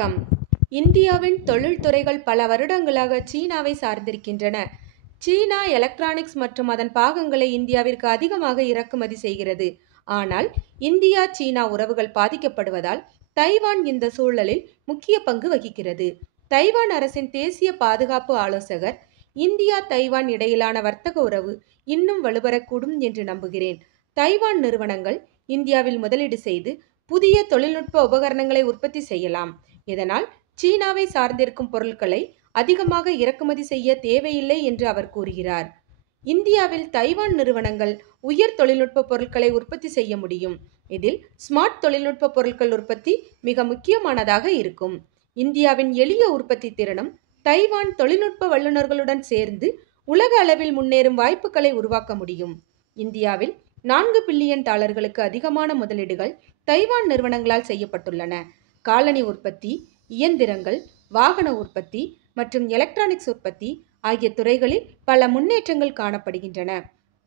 வணக்கம். இந்தியாவின் தொழில்துறைகள் பல வருடங்களாக சீனாவை சார்ந்திருக்கின்றன. சீனா எலக்ட்ரானிக்ஸ் மற்றும் அதன் பாகங்களை இந்தியாவிற்கு அதிகமாக இறக்குமதி செய்கிறது. ஆனால் இந்தியா சீனா உறவுகள் பாதிக்கப்படுவதால் தைவான் இந்த சூழலில் முக்கிய பங்கு வகிக்கிறது. தைவான் அரசின் தேசிய பாதுகாப்பு ஆலோசகர், இந்தியா தைவான் இடையிலான வர்த்தக உறவு இன்னும் வலுப்பெறக்கூடும் என்று நம்புகிறேன். தைவான் நிறுவனங்கள் இந்தியாவில் முதலீடு செய்து புதிய தொழில்நுட்ப உபகரணங்களை உற்பத்தி செய்யலாம். இதனால் சீனாவை சார்ந்திருக்கும் பொருட்களை அதிகமாக இறக்குமதி செய்ய தேவையில்லை என்று அவர் கூறுகிறார். இந்தியாவில் தைவான் நிறுவனங்கள் உயர் தொழில்நுட்ப பொருட்களை உற்பத்தி செய்ய முடியும். இதில் ஸ்மார்ட் தொழில்நுட்ப பொருட்கள் உற்பத்தி மிக முக்கியமானதாக இருக்கும். இந்தியாவின் எளிய உற்பத்தி திறனும் தைவான் தொழில்நுட்ப வல்லுநர்களுடன் சேர்ந்து உலக அளவில் முன்னேறும் வாய்ப்புகளை உருவாக்க முடியும். இந்தியாவில் $4 பில்லியன் அதிகமான முதலீடுகள் தைவான் நிறுவனங்களால் செய்யப்பட்டுள்ளன. காலணி உற்பத்தி, இயந்திரங்கள், வாகன உற்பத்தி மற்றும் எலக்ட்ரானிக்ஸ் உற்பத்தி ஆகிய துறைகளில் பல முன்னேற்றங்கள் காணப்படுகின்றன.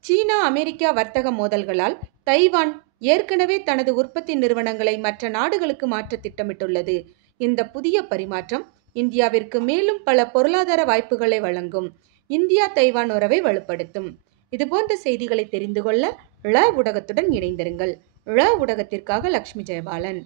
சீனா அமெரிக்கா வர்த்தக மோதல்களால் தைவான் ஏற்கனவே தனது உற்பத்தி நிறுவனங்களை மற்ற நாடுகளுக்கு மாற்ற திட்டமிட்டுள்ளது. இந்த புதிய பரிமாற்றம் இந்தியாவிற்கு மேலும் பல பொருளாதார வாய்ப்புகளை வழங்கும். இந்தியா தைவான் உறவை வலுப்படுத்தும். இதுபோன்ற செய்திகளை தெரிந்து கொள்ள ழ ஊடகத்துடன் இணைந்திருங்கள். ழ ஊடகத்திற்காக லட்சுமி ஜெயபாலன்.